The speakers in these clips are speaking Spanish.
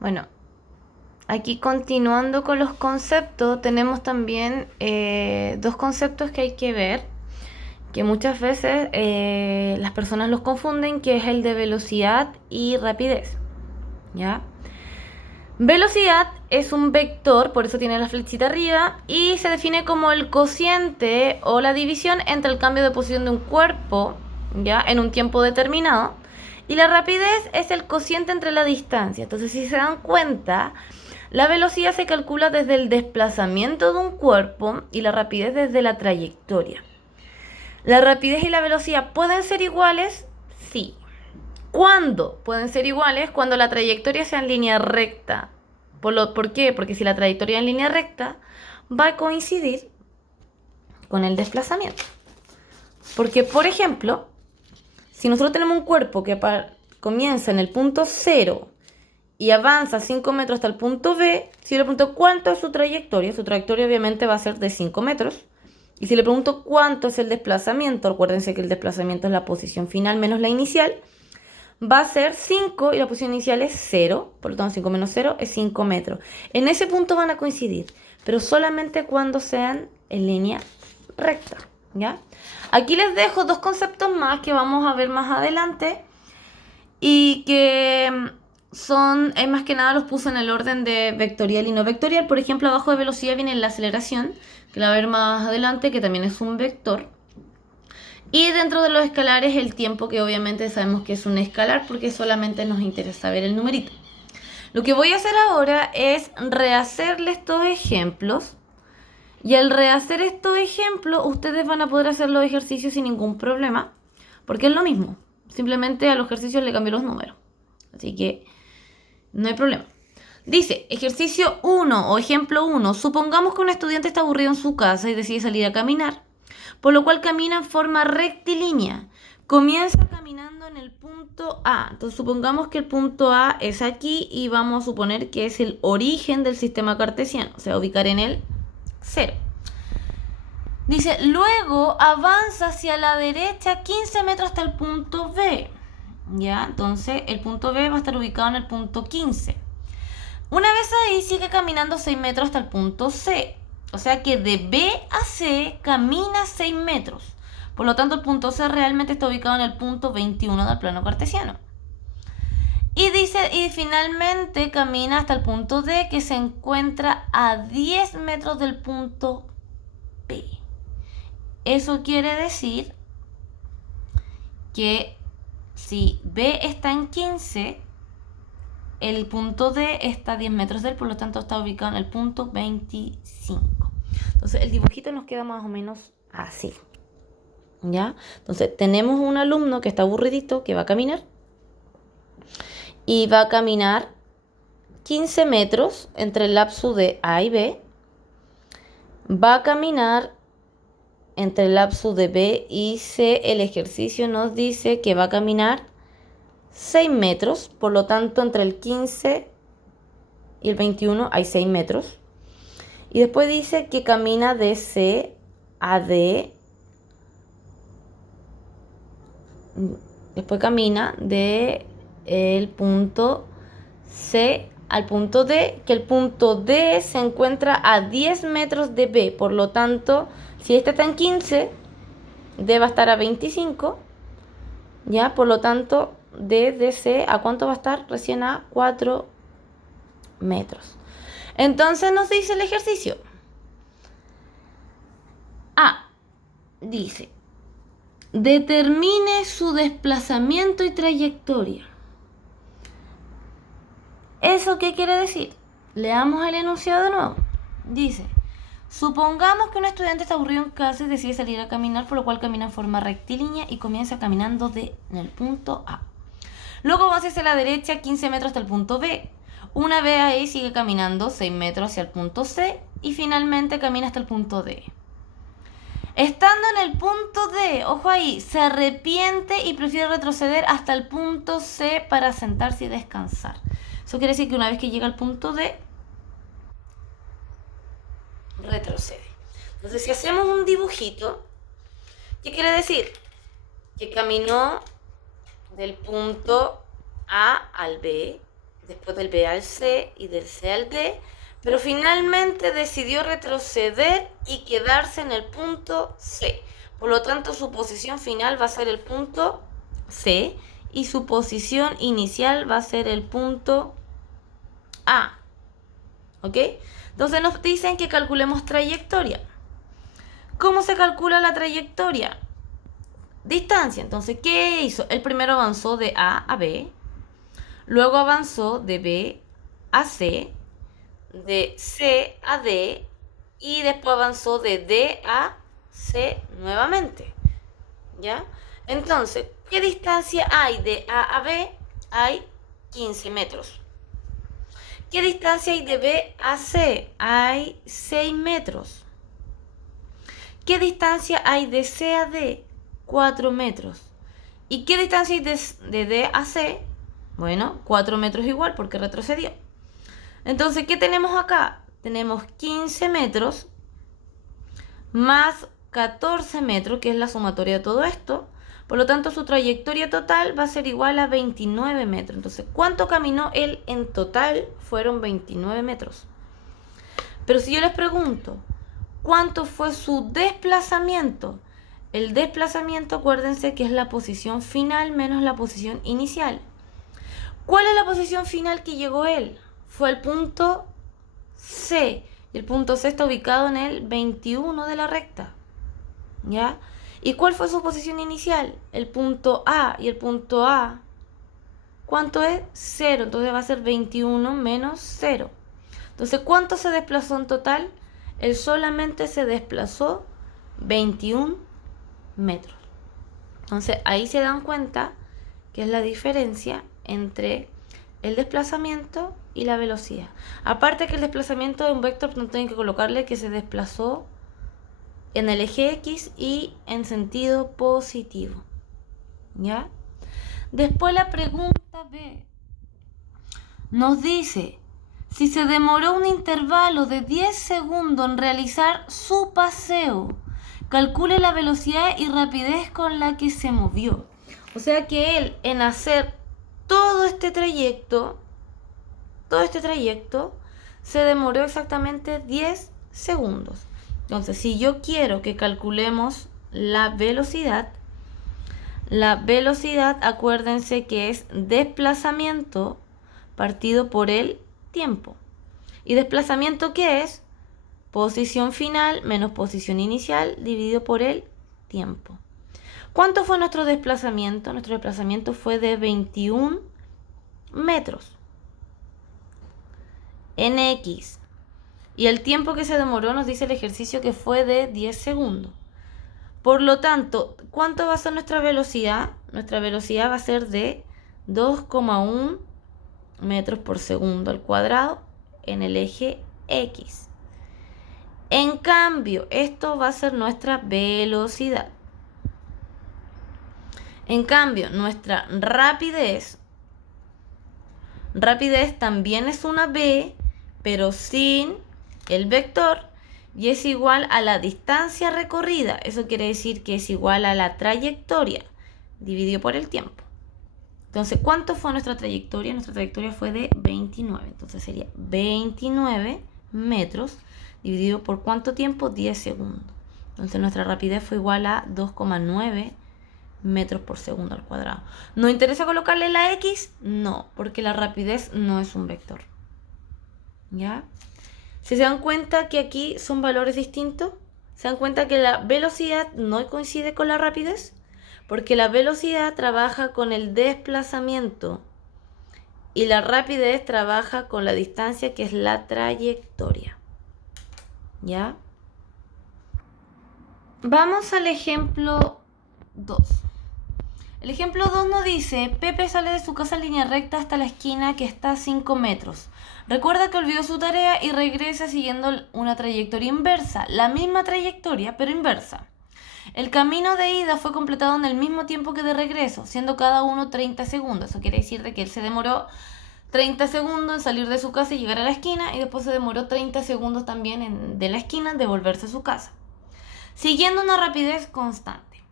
Bueno, aquí continuando con los conceptos, tenemos también dos conceptos que hay que ver, que muchas veces las personas los confunden, que es el de velocidad y rapidez. ¿Ya? Velocidad es un vector, por eso tiene la flechita arriba, y se define como el cociente o la división entre el cambio de posición de un cuerpo, ¿ya? En un tiempo determinado. Y la rapidez es el cociente entre la distancia. Entonces, si se dan cuenta, la velocidad se calcula desde el desplazamiento de un cuerpo y la rapidez desde la trayectoria. ¿La rapidez y la velocidad pueden ser iguales? Sí. ¿Cuándo pueden ser iguales? Cuando la trayectoria sea en línea recta. ¿Por qué? Porque si la trayectoria en línea recta va a coincidir con el desplazamiento. Porque, por ejemplo, si nosotros tenemos un cuerpo que comienza en el punto cero y avanza 5 metros hasta el punto B, si le pregunto cuánto es su trayectoria obviamente va a ser de 5 metros. Y si le pregunto cuánto es el desplazamiento, acuérdense que el desplazamiento es la posición final menos la inicial, va a ser 5 y la posición inicial es 0, por lo tanto 5 menos 0 es 5 metros. En ese punto van a coincidir, pero solamente cuando sean en línea recta, ¿ya? Aquí les dejo dos conceptos más que vamos a ver más adelante y que son, más que nada los puse en el orden de vectorial y no vectorial. Por ejemplo, abajo de velocidad viene la aceleración, que la va a ver más adelante, que también es un vector. Y dentro de los escalares el tiempo, que obviamente sabemos que es un escalar porque solamente nos interesa ver el numerito. Lo que voy a hacer ahora es rehacerle estos ejemplos. Y al rehacer estos ejemplos, ustedes van a poder hacer los ejercicios sin ningún problema. Porque es lo mismo. Simplemente a los ejercicios le cambié los números. Así que no hay problema. Dice, ejercicio 1 o ejemplo 1. Supongamos que un estudiante está aburrido en su casa y decide salir a caminar, por lo cual camina en forma rectilínea. Comienza caminando en el punto A. Entonces supongamos que el punto A es aquí y vamos a suponer que es el origen del sistema cartesiano, o sea, ubicar en el 0. Dice, luego avanza hacia la derecha 15 metros hasta el punto B. ¿Ya? Entonces el punto B va a estar ubicado en el punto 15. Una vez ahí sigue caminando 6 metros hasta el punto C. O sea que de B a C camina 6 metros. Por lo tanto, el punto C realmente está ubicado en el punto 21 del plano cartesiano. Y dice, y finalmente camina hasta el punto D, que se encuentra a 10 metros del punto B. Eso quiere decir que si B está en 15, el punto D está a 10 metros de él, por lo tanto está ubicado en el punto 25. Entonces el dibujito nos queda más o menos así. ¿Ya? Entonces tenemos un alumno que está aburridito, que va a caminar. Y va a caminar 15 metros entre el lapso de A y B. Va a caminar entre el lapso de B y C. El ejercicio nos dice que va a caminar 6 metros. Por lo tanto, entre el 15 y el 21 hay 6 metros. Y después dice que camina de C a D. Después camina de el punto C al punto D, que el punto D se encuentra a 10 metros de B. Por lo tanto, si este está en 15, D va a estar a 25. ¿Ya? Por lo tanto, D de C, ¿a cuánto va a estar? Recién a 4 metros. Entonces nos dice el ejercicio. A. Dice, determine su desplazamiento y trayectoria. ¿Eso qué quiere decir? Leamos el enunciado de nuevo. Dice, supongamos que un estudiante está aburrido en casa y decide salir a caminar, por lo cual camina en forma rectilínea y comienza caminando en el punto A. Luego va hacia la derecha 15 metros hasta el punto B. Una vez ahí sigue caminando 6 metros hacia el punto C y finalmente camina hasta el punto D. Estando en el punto D, ojo ahí, se arrepiente y prefiere retroceder hasta el punto C para sentarse y descansar. Eso quiere decir que una vez que llega al punto D, retrocede. Entonces, si hacemos un dibujito, ¿qué quiere decir? Que caminó del punto A al B, después del B al C y del C al D, pero finalmente decidió retroceder y quedarse en el punto C. Por lo tanto, su posición final va a ser el punto C y su posición inicial va a ser el punto A. ¿Ok? Entonces nos dicen que calculemos trayectoria. ¿Cómo se calcula la trayectoria? Distancia. Entonces, ¿qué hizo? El primero avanzó de A a B, luego avanzó de B a C, de C a D y después avanzó de D a C nuevamente. ¿Ya? Entonces, ¿qué distancia hay de A a B? Hay 15 metros. ¿Qué distancia hay de B a C? Hay 6 metros. ¿Qué distancia hay de C a D? 4 metros. ¿Y qué distancia hay de D a C? Bueno, 4 metros igual porque retrocedió. Entonces, ¿qué tenemos acá? Tenemos 15 metros más 14 metros, que es la sumatoria de todo esto. Por lo tanto, su trayectoria total va a ser igual a 29 metros. Entonces, ¿cuánto caminó él en total? Fueron 29 metros. Pero si yo les pregunto, ¿cuánto fue su desplazamiento? El desplazamiento, acuérdense que es la posición final menos la posición inicial. ¿Cuál es la posición final que llegó él? Fue el punto C. Y el punto C está ubicado en el 21 de la recta. ¿Ya? ¿Y cuál fue su posición inicial? El punto A. Y el punto A, ¿cuánto es? 0. Entonces va a ser 21 menos 0. Entonces, ¿cuánto se desplazó en total? Él solamente se desplazó 21 metros. Entonces, ahí se dan cuenta que es la diferencia entre el desplazamiento y la velocidad. Aparte que el desplazamiento de un vector, no tienen que colocarle que se desplazó en el eje X y en sentido positivo. ¿Ya? Después la pregunta B nos dice, si se demoró un intervalo de 10 segundos en realizar su paseo, calcule la velocidad y rapidez con la que se movió. O sea que él, en hacer todo este trayecto, se demoró exactamente 10 segundos. Entonces, si yo quiero que calculemos la velocidad, acuérdense que es desplazamiento partido por el tiempo. ¿Y desplazamiento qué es? Posición final menos posición inicial dividido por el tiempo. ¿Cuánto fue nuestro desplazamiento? Nuestro desplazamiento fue de 21 metros en X. Y el tiempo que se demoró nos dice el ejercicio que fue de 10 segundos. Por lo tanto, ¿cuánto va a ser nuestra velocidad? Nuestra velocidad va a ser de 2,1 metros por segundo al cuadrado en el eje X. En cambio, esto va a ser nuestra velocidad. En cambio, nuestra rapidez también es una v, pero sin el vector, y es igual a la distancia recorrida. Eso quiere decir que es igual a la trayectoria dividido por el tiempo. Entonces, ¿cuánto fue nuestra trayectoria? Nuestra trayectoria fue de 29. Entonces sería 29 metros dividido por ¿cuánto tiempo? 10 segundos. Entonces nuestra rapidez fue igual a 2,9 metros por segundo al cuadrado. ¿Nos interesa colocarle la X? No, porque la rapidez no es un vector. ¿Ya? Si se dan cuenta que aquí son valores distintos, se dan cuenta que la velocidad no coincide con la rapidez, porque la velocidad trabaja con el desplazamiento y la rapidez trabaja con la distancia, que es la trayectoria. ¿Ya? Vamos al ejemplo 2. El ejemplo 2 nos dice, Pepe sale de su casa en línea recta hasta la esquina que está a 5 metros. Recuerda que olvidó su tarea y regresa siguiendo una trayectoria inversa, la misma trayectoria pero inversa. El camino de ida fue completado en el mismo tiempo que de regreso, siendo cada uno 30 segundos. Eso quiere decir de que él se demoró 30 segundos en salir de su casa y llegar a la esquina, y después se demoró 30 segundos también de la esquina de volverse a su casa, siguiendo una rapidez constante.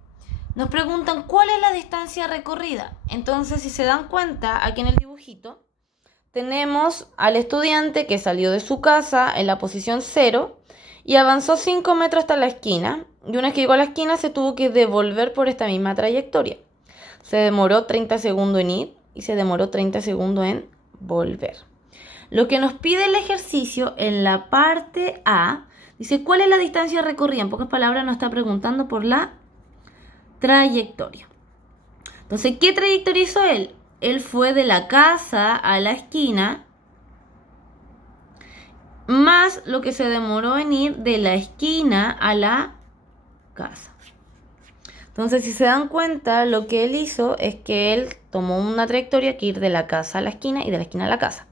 Nos preguntan cuál es la distancia recorrida. Entonces, si se dan cuenta, aquí en el dibujito tenemos al estudiante que salió de su casa en la posición 0 y avanzó 5 metros hasta la esquina. Y una vez que llegó a la esquina se tuvo que devolver por esta misma trayectoria. Se demoró 30 segundos en ir y se demoró 30 segundos en volver. Lo que nos pide el ejercicio en la parte A, dice, ¿cuál es la distancia recorrida? En pocas palabras nos está preguntando por la trayectoria. Entonces, ¿qué trayectoria hizo él? Él fue de la casa a la esquina, más lo que se demoró en ir de la esquina a la casa. Entonces, si se dan cuenta, lo que él hizo es que él tomó una trayectoria que ir de la casa a la esquina y de la esquina a la casa.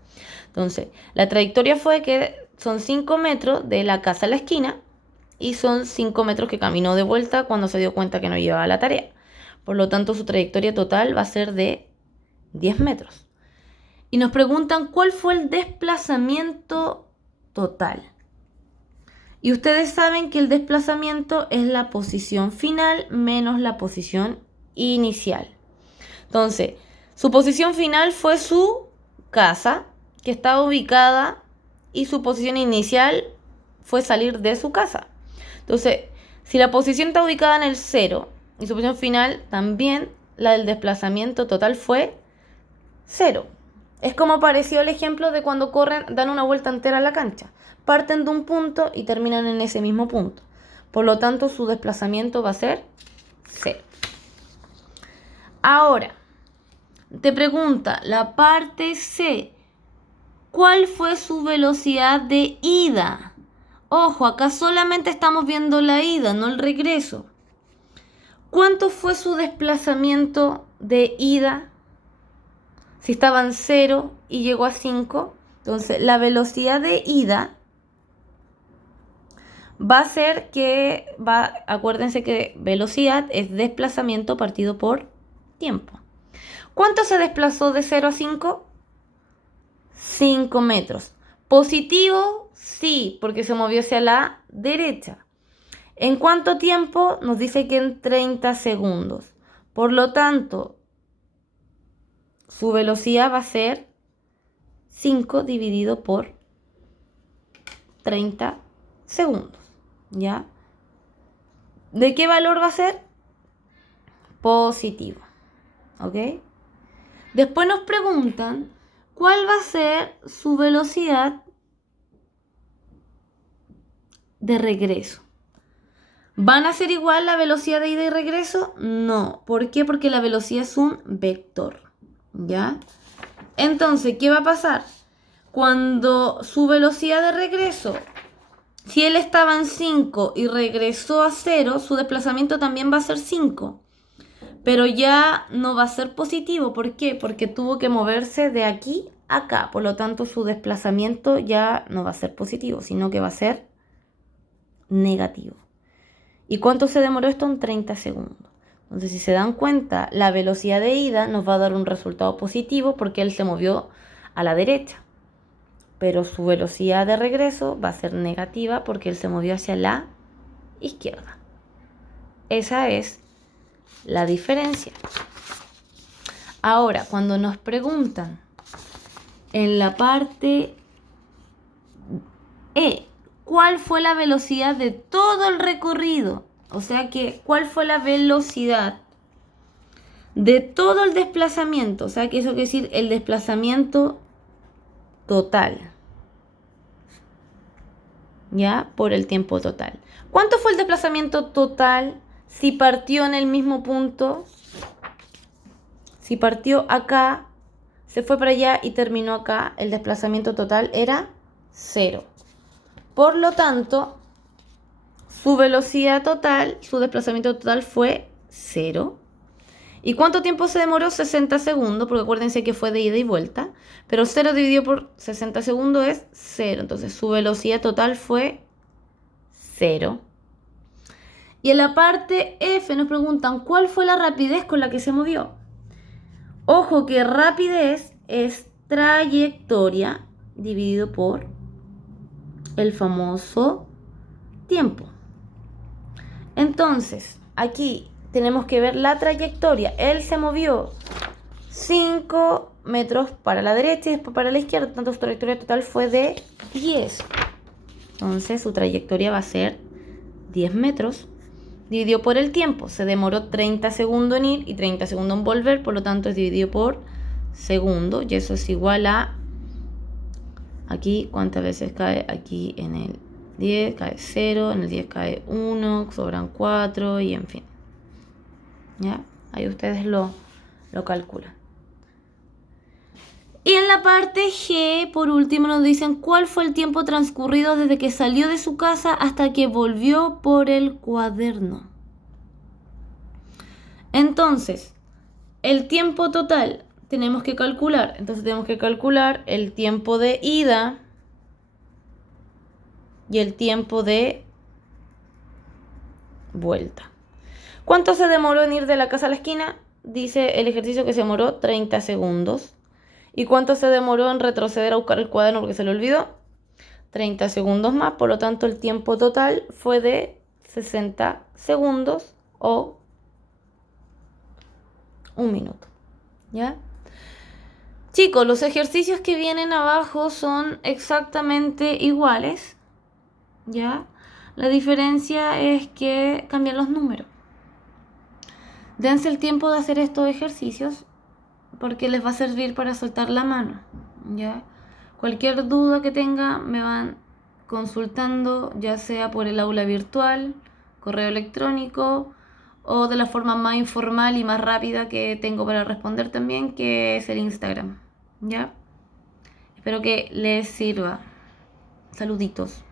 Entonces, la trayectoria fue que son 5 metros de la casa a la esquina y son 5 metros que caminó de vuelta cuando se dio cuenta que no llevaba la tarea. Por lo tanto, su trayectoria total va a ser de 10 metros. Y nos preguntan cuál fue el desplazamiento total. Y ustedes saben que el desplazamiento es la posición final menos la posición inicial. Entonces, su posición final fue su casa, que estaba ubicada, y su posición inicial fue salir de su casa. Entonces, si la posición está ubicada en el 0 y su posición final también, la del desplazamiento total fue 0. Es como pareció el ejemplo de cuando corren, dan una vuelta entera a la cancha. Parten de un punto y terminan en ese mismo punto. Por lo tanto, su desplazamiento va a ser 0. Ahora, te pregunta la parte C. ¿Cuál fue su velocidad de ida? Ojo, acá solamente estamos viendo la ida, no el regreso. ¿Cuánto fue su desplazamiento de ida? Si estaba en 0 y llegó a 5, entonces la velocidad de ida va a ser que acuérdense que velocidad es desplazamiento partido por tiempo. ¿Cuánto se desplazó de 0 a 5? 5 metros. ¿Positivo? Sí, porque se movió hacia la derecha. ¿En cuánto tiempo? Nos dice que en 30 segundos. Por lo tanto, su velocidad va a ser 5 dividido por 30 segundos. ¿Ya? ¿De qué valor va a ser? Positivo. ¿Ok? Después nos preguntan cuál va a ser su velocidad de regreso. ¿Van a ser igual la velocidad de ida y regreso? No. ¿Por qué? Porque la velocidad es un vector. ¿Ya? Entonces, ¿qué va a pasar? Cuando su velocidad de regreso, si él estaba en 5 y regresó a 0, su desplazamiento también va a ser 5. Pero ya no va a ser positivo. ¿Por qué? Porque tuvo que moverse de aquí a acá. Por lo tanto, su desplazamiento ya no va a ser positivo, sino que va a ser negativo. ¿Y cuánto se demoró esto? En 30 segundos. Entonces, si se dan cuenta, la velocidad de ida nos va a dar un resultado positivo porque él se movió a la derecha. Pero su velocidad de regreso va a ser negativa porque él se movió hacia la izquierda. Esa es la diferencia. Ahora, cuando nos preguntan en la parte E, ¿cuál fue la velocidad de todo el recorrido? O sea que, ¿cuál fue la velocidad de todo el desplazamiento? O sea que eso quiere decir el desplazamiento total. ¿Ya? Por el tiempo total. ¿Cuánto fue el desplazamiento total si partió en el mismo punto? Si partió acá, se fue para allá y terminó acá, el desplazamiento total era 0. Por lo tanto, su velocidad total, su desplazamiento total fue 0. ¿Y cuánto tiempo se demoró? 60 segundos, porque acuérdense que fue de ida y vuelta. Pero 0 dividido por 60 segundos es 0. Entonces su velocidad total fue 0. Y en la parte F nos preguntan ¿cuál fue la rapidez con la que se movió? Ojo que rapidez es trayectoria dividido por el famoso tiempo. Entonces, aquí tenemos que ver la trayectoria. Él se movió 5 metros para la derecha y después para la izquierda, tanto su trayectoria total fue de 10. Entonces su trayectoria va a ser 10 metros. Dividido por el tiempo, se demoró 30 segundos en ir y 30 segundos en volver, por lo tanto es dividido por segundo, y eso es igual a, aquí cuántas veces cae, aquí en el 10 cae 0, en el 10 cae 1, sobran 4 y en fin. ¿Ya? Ahí ustedes lo calculan. Y en la parte G, por último, nos dicen cuál fue el tiempo transcurrido desde que salió de su casa hasta que volvió por el cuaderno. Entonces, el tiempo total tenemos que calcular. Entonces tenemos que calcular el tiempo de ida y el tiempo de vuelta. ¿Cuánto se demoró en ir de la casa a la esquina? Dice el ejercicio que se demoró 30 segundos. ¿Y cuánto se demoró en retroceder a buscar el cuaderno porque se le olvidó? 30 segundos más, por lo tanto el tiempo total fue de 60 segundos o 1 minuto. ¿Ya? Chicos, los ejercicios que vienen abajo son exactamente iguales. ¿Ya? La diferencia es que cambian los números. Dense el tiempo de hacer estos ejercicios porque les va a servir para soltar la mano, ¿ya? Cualquier duda que tengan me van consultando, ya sea por el aula virtual, correo electrónico o de la forma más informal y más rápida que tengo para responder también, que es el Instagram, ¿ya? Espero que les sirva. Saluditos.